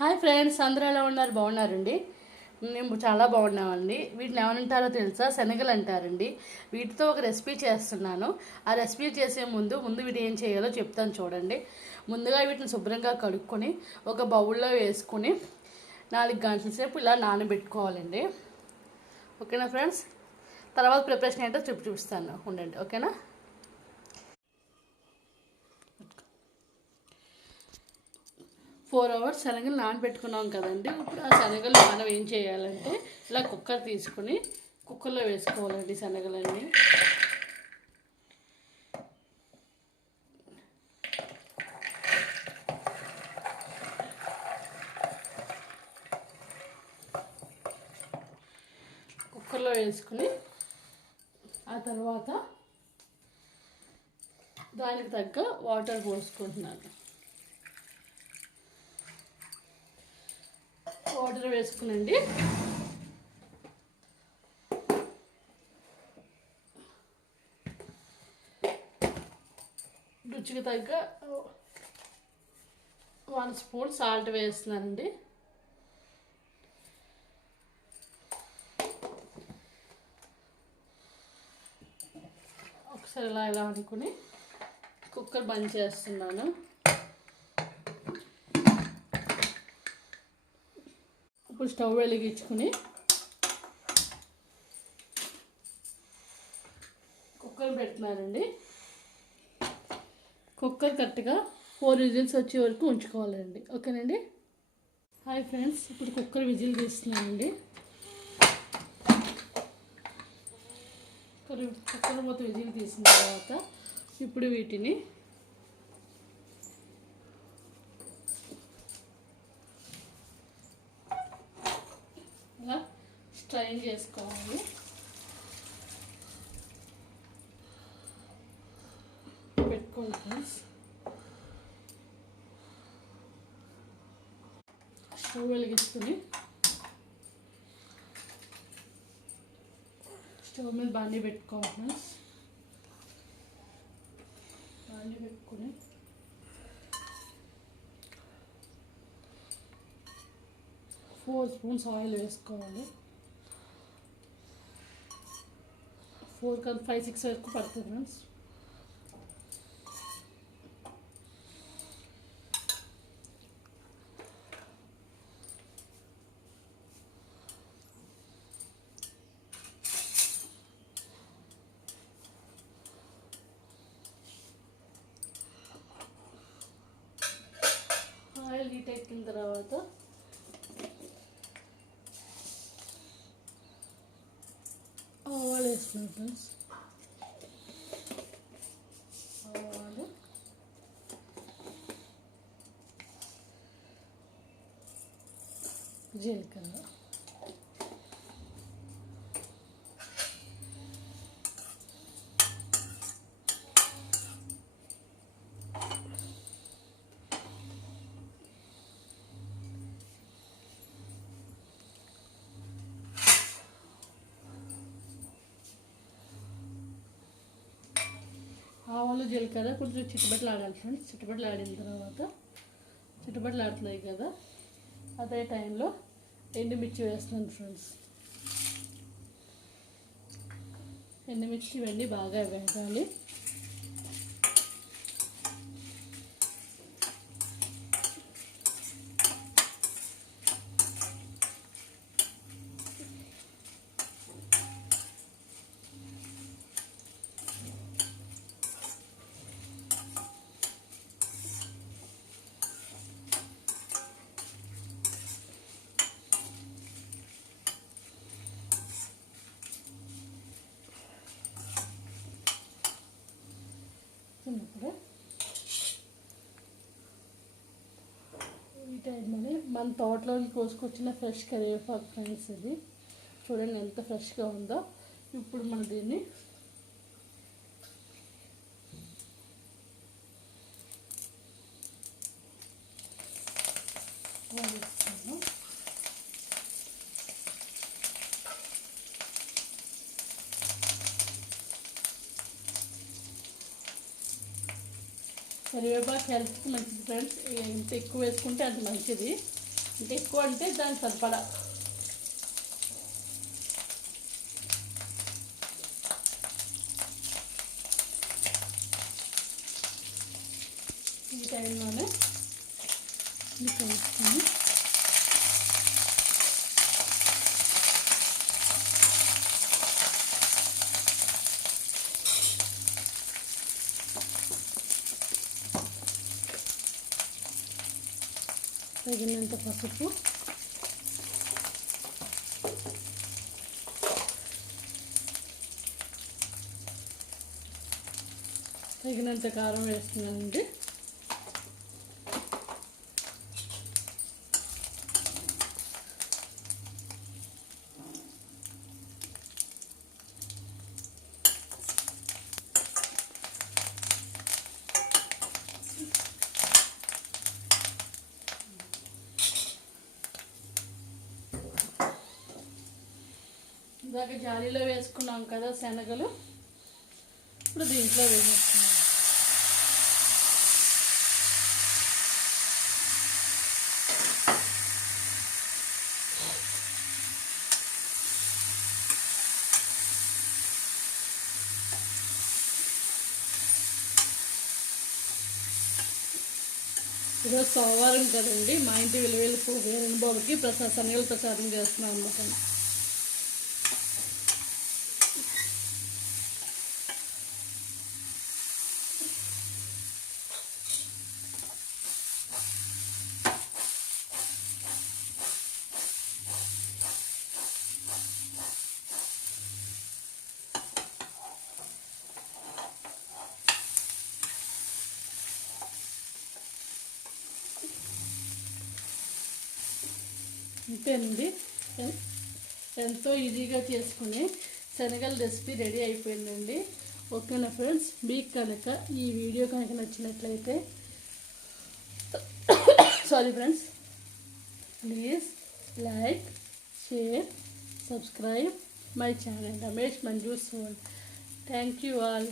Hi friends, అందరూ ఎలా ఉన్నారు? బాగున్నారండి? మేము చాలా బాగున్నామండి. వీటిని ఏమంటారో తెలుసా? శనగలు అంటారండి. వీటితో ఒక రెసిపీ చేస్తున్నాను. ఆ రెసిపీ చేసే ముందు వీటిని ఏం చేయాలో చెప్తాను చూడండి. ముందుగా వీటిని శుభ్రంగా కడుక్కొని ఒక బౌల్లో వేసుకొని 4 గంటల సేపు ఇలా నానబెట్టుకోవాలండి. ఓకేనా ఫ్రెండ్స్? తర్వాత ప్రిపరేషన్ ఏంటో చూపిస్తాను, ఉండండి. ఓకేనా? 4 అవర్స్ శనగలు నానబెట్టుకున్నాం కదండి. ఇప్పుడు ఆ శనగలు మనం ఏం చేయాలంటే ఇలా కుక్కర్ తీసుకుని కుక్కర్లో వేసుకోవాలండి శనగలన్నీ. కుక్కర్లో వేసుకుని ఆ తర్వాత దానికి తగ్గ వాటర్ పోసుకుంటున్నాను. వాటర్ వేసుకునండి. రుచికి తగ్గ 1 స్పూన్ సాల్ట్ వేస్తున్నానండి. ఒకసారి ఇలా అనుకుని కుక్కర్ బంద్ చేస్తున్నాను. ఇప్పుడు స్టవ్ వెలిగించుకుని కుక్కర్ పెడుతున్నానండి. కుక్కర్ కరెక్ట్గా 4 విజిల్స్ వచ్చే వరకు ఉంచుకోవాలండి. ఓకేనండి? హాయ్ ఫ్రెండ్స్, ఇప్పుడు కుక్కర్ విజిల్ తీస్తున్నానండి. కుక్కర్ మొత్తం విజిల్ తీసిన తర్వాత ఇప్పుడు వీటిని ఇలా స్ట్రైన్ చేసుకోవాలి. పెట్టుకోండి ఫ్రెండ్స్. స్టవ్ వెలిగించుకొని స్టవ్ మీద బాండీ పెట్టుకోవాలి ఫ్రెండ్స్. బాండీ పెట్టుకొని 4 స్పూన్స్ ఆయిల్ వేసుకోవాలి. 4 కన్నా 5-6 వరకు పడుతుంది ఫ్రెండ్స్. ఆయిల్ హీట్ ఎక్కిన తర్వాత ఆవాలు వేస్తున్నాను ఫ్రెండ్స్. ఆవాలు, జీలకర్ర, ఆవాలు జీలకర్ర కొంచెం చిట్టుబట్టలు ఆడాలి ఫ్రెండ్స్. చిట్టుబట్టలు ఆడిన తర్వాత చిట్టుబట్టలు ఆడుతున్నాయి కదా, అదే టైంలో ఎండుమిర్చి వేస్తున్నాను ఫ్రెండ్స్. ఎండుమిర్చి ఇవన్నీ బాగా వేగాలి. ఇప్పుడు ఈ టైంలోనే మన తోటలోకి కోసుకొచ్చిన ఫ్రెష్ కరివేపాకు ఫ్రెండ్స్. ఇది చూడండి ఎంత ఫ్రెష్గా ఉందో. ఇప్పుడు మనం దీన్ని వేస్తాము. కరివేపాకు హెల్త్కి మంచిది ఫ్రెండ్స్. ఎంత ఎక్కువ వేసుకుంటే అంత మంచిది. ఇంకా ఎక్కువ అంటే దానికి సరిపడా. ఈ టైంలోనే వేసుకొని తగినంత పసుపు, తగినంత కారం వేస్తున్నానండి. ఇందాక జాలీలో వేసుకున్నాం కదా శనగలు, ఇప్పుడు దీంట్లో వేసేస్తున్నాం. ఈరోజు సోమవారం కదండి, మా ఇంటి విలువేలు వేరే బాబుకి శనగలు ప్రసాదం చేస్తున్నాం అన్నమాట. అంతేనండి, ఎంతో ఈజీగా చేసుకునే శనగల రెసిపీ రెడీ అయిపోయిందండి. ఓకేనా ఫ్రెండ్స్, మీకు కనుక ఈ వీడియో కనుక నచ్చినట్లయితే sorry friends, please like, share, subscribe my channel Ramesh Manju's world. Thank you all.